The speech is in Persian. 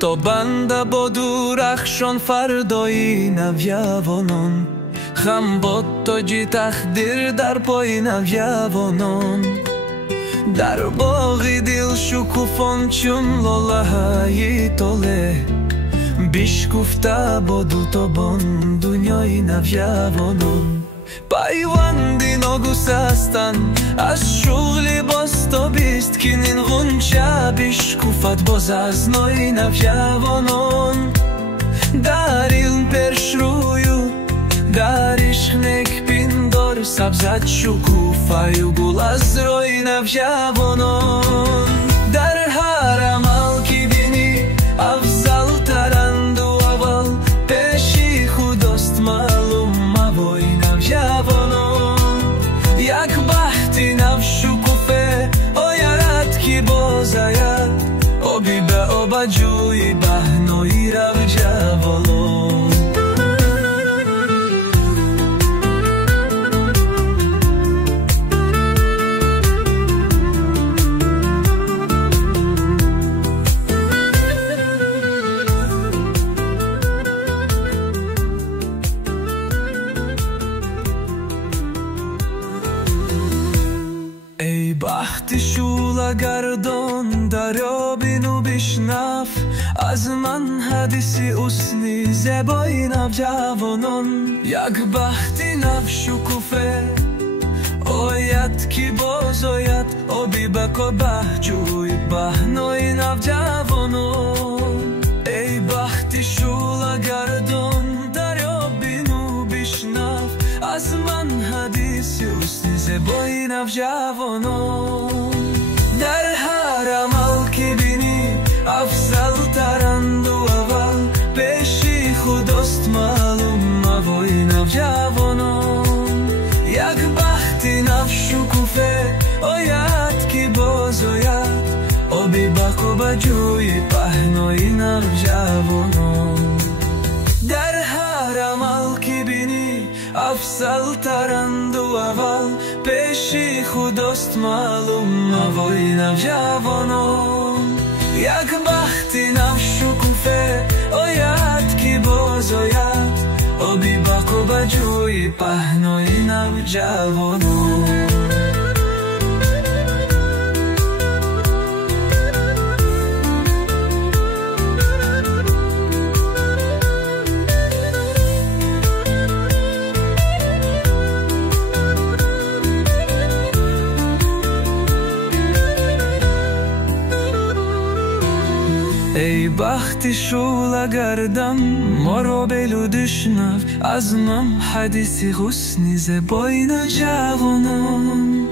تا بنده با درخشان فردایی نوجوانان، خم باد تاجی تقدیر در پای نوجوانان. در باغ دل شکوفان چون لاله های توله، بیشکفته با دو تابان دنیای نوجوانان. پیوندی ناگوس هستند از شغل باز تا بیست، کنین غنچه بیشکفت باز از نوی نوجوانان. در علم پیش رویو در عشق نک پیندار، سبزت شکوفه و گل از روی نوجوانان. در هر عمل که بینی افضل ترند و اول، پیشی خداست معلوم مبای نوجوانان. یک بحتی نو شکوفه آید که باز آید، آبی به آب جوی بهنایی نوجوانان. ای بخت شوله گردان دریا بینو بشنف، از من حدیث حسنی زیبای نوجوانان. یک بختی نو شکوفه آید که باز آید، آبی بکا به جوی بهنای نوجوانان. ای بختی شوله گردان دریا بینو بشنف، از من حدیث حسنی زیبای نوجوانان. در هر عمل که بینی افضل ترند و اول، پیشی خداست معلوم مبای نوجوانان. یک بختی نو شکوفه آید که باز آید، آبی بکو به جوی پهنای نوجوانان. در هر عمل که بینی افضل ترند و اول، پیشی خداست معلوم مبای نوجوانان. یک بختی نو شکوفه آید که باز آید، آبی بکو به جوی پهنای نوجوانان. ای بخت شوله گردم ما رو بلو دشنف، از من حدیث حسنی زیبای نوجوانان.